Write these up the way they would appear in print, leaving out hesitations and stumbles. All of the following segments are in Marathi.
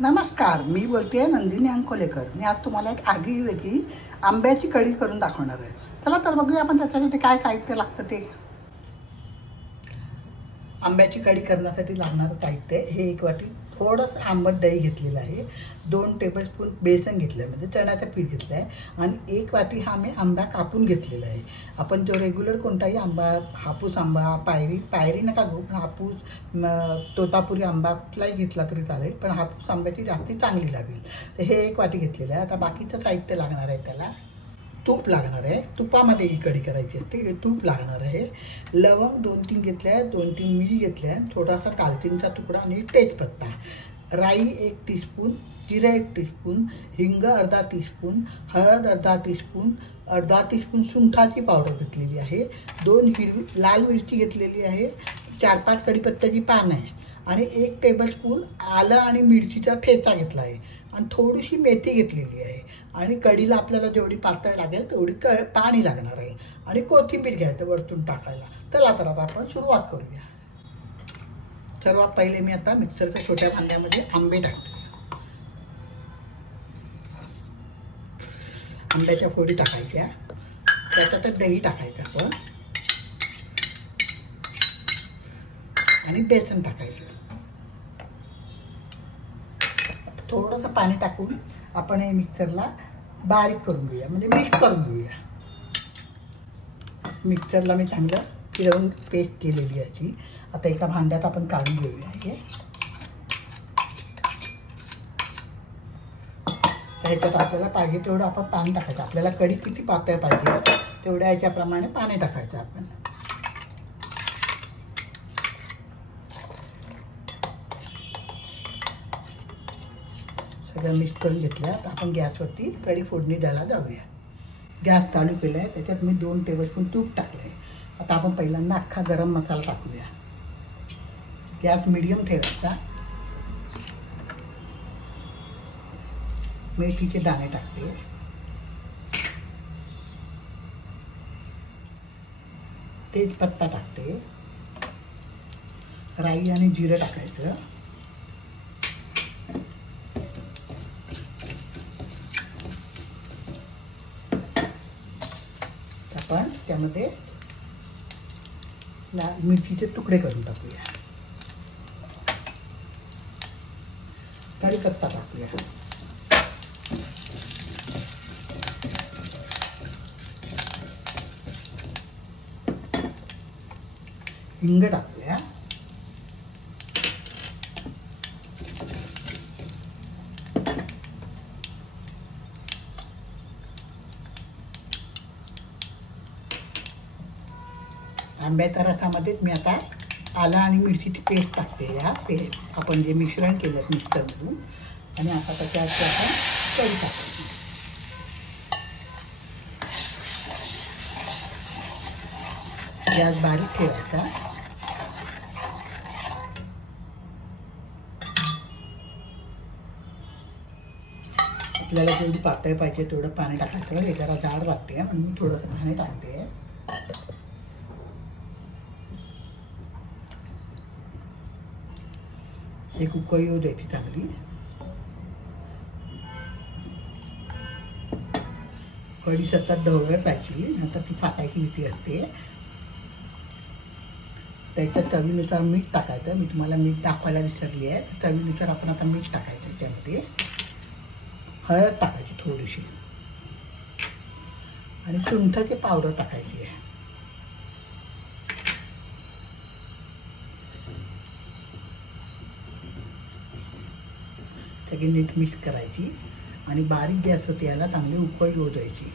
नमस्कार, मी बोलतेय नंदिनी अंकोलेकर। मी आज तुम्हाला एक आगळीवेगळी आंब्याची कढी करून दाखवणार आहे। चला तर बघूया आपण त्याच्यासाठी काय साहित्य लागतं ते। आंब्याची कढी करण्यासाठी लागणारं साहित्य हे एक वाटी थोडंसं आंबट दही घेतलेलं आहे, 2 टेबलस्पून बेसन घेतलं आहे म्हणजे चण्याचं पीठ घेतलं आहे आणि 1 वाटी हा मी आंबा कापून घेतलेला आहे। आपण जो रेग्युलर कोणताही आंबा, हापूस आंबा, पायरी नका घेऊ, पण हापूस, तोतापुरी आंबा कुठलाही घेतला तरी चालेल, पण हापूस आंब्याची जास्ती चांगली लागेल। तर हे 1 वाटी घेतलेलं आहे। आता बाकीचं साहित्य लागणार आहे, त्याला तूप लागणार आहे, तुपामध्ये ही कढी करायची असते, तूप लागणार आहे। लवंग 2-3 घेतल्या आहेत, 2-3 मिरी घेतल्या आहेत, थोडासा दालचिनीचा तुकडा आणि तेजपत्ता, राई 1 टीस्पून, जिरे 1 टीस्पून, हिंग अर्धा टीस्पून, हळद अर्धा टीस्पून, अर्धा टीस्पून सुंठाची पावडर घेतलेली आहे, 2 लाल मिरची घेतलेली आहे, 4-5 कढीपत्त्याची पानं आहे आणि 1 टेबलस्पून आलं आणि मिरचीचा ठेचा घेतला आहे आणि थोडीशी मेथी घेतलेली आहे आणि कढीला आपल्याला जेवढी पातळ लागेल तेवढी पाणी लागणार आहे आणि कोथिंबीर घ्यायचं वरतून टाकायला। चला तर आता आपण सुरुवात करूया। सर्वात पहिले मी आता मिक्सरच्या छोट्या भांड्यामध्ये आंबे टाकतो, आंब्याच्या फोडी टाकायच्या, त्याच्यात दही टाकायचं आपण आणि बेसन टाकायचं। थोडंसं पाणी टाकून आपण हे मिक्सरला बारीक करून घेऊया, म्हणजे मिक्स करून घेऊया। मिक्सरला मी चांगलं फिरवून पेस्ट केलेली याची। आता एका भांड्यात आपण काढून घेऊया हे। त्याच्यात आपल्याला पाहिजे तेवढं आपण पाणी टाकायचं, आपल्याला कढी किती पातळ पाहिजे तेवढ्या याच्याप्रमाणे पाणी टाकायचं आपण। सगळं मिक्स करून घेतलं तर आपण गॅसवरती कढी फोडणी द्यायला जाऊया। गॅस चालू केला आहे, त्याच्यात मी 2 टेबलस्पून तूप टाकलं आहे। आता आपण पहिल्यांदा अख्खा गरम मसाला टाकूया। गॅस मीडियम ठेवायचा। मेथीचे दाणे टाकते, तेजपत्ता टाकते, राई आणि जिरं टाकायचं, आपण त्यामध्ये लाल मिरचीचे तुकडे करून टाकूया, कढीपत्ता टाकूया, हिंग टाकूया, आंब्याच्या रसामध्येच मी आता आलं आणि मिरचीची पेस्ट टाकते। या पेस्ट आपण जे मिश्रण केलं मिक्सरमधून आणि आता त्याच्यात आपण कढी टाकायची। गॅस बारीक ठेवायचा। आपल्याला जेवढी पातळ पाहिजे तेवढं पाणी टाकायचं। हे जरा जाड वाटते म्हणून मी थोडंसं पाणी टाकते। एक उकळी येऊ द्यायची चांगली। कढी सतत ढवळत राहायची, नंतर ती फाटायची भीती असते। त्याच्या चवीनुसार मीठ टाकायचं, मी तुम्हाला मीठ दाखवायला विसरली आहे। चवीनुसार आपण आता मीठ टाकायचं, त्याच्यामध्ये हळद टाकायची थोडीशी आणि सुंठाची पावडर टाकायची आहे। सगळी नीट मिक्स करायची आणि बारीक गॅसवरती याला चांगली उकळी येऊ द्यायची।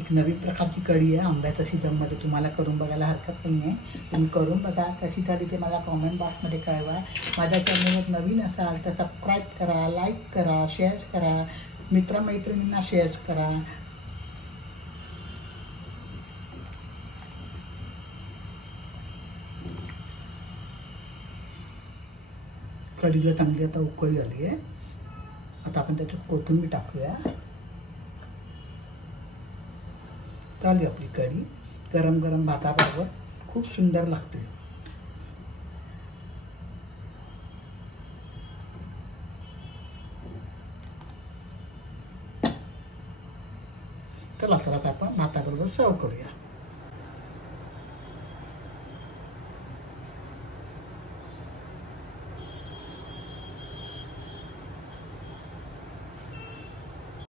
एक नवीन प्रकारची कढी आहे, आंब्याच्या सीझनमध्ये तुम्हाला करून बघायला हरकत नाही आहे। तुम्ही करून बघा, कशी झाली ते मला कॉमेंट बॉक्समध्ये कळवा। माझ्या चॅनलवर नवीन असाल तर सबस्क्राईब करा, लाईक करा, शेअर करा, मित्रमैत्रिणींना शेअर करा। कढीला चांगली आता उकळी आली आहे। आता आपण त्याच्यात कोथिंबीर टाकूया। झाली आपली कढी, गरम गरम भाताबरोबर खूप सुंदर लागते। चला तर आता आपण भाताबरोबर सर्व करूया.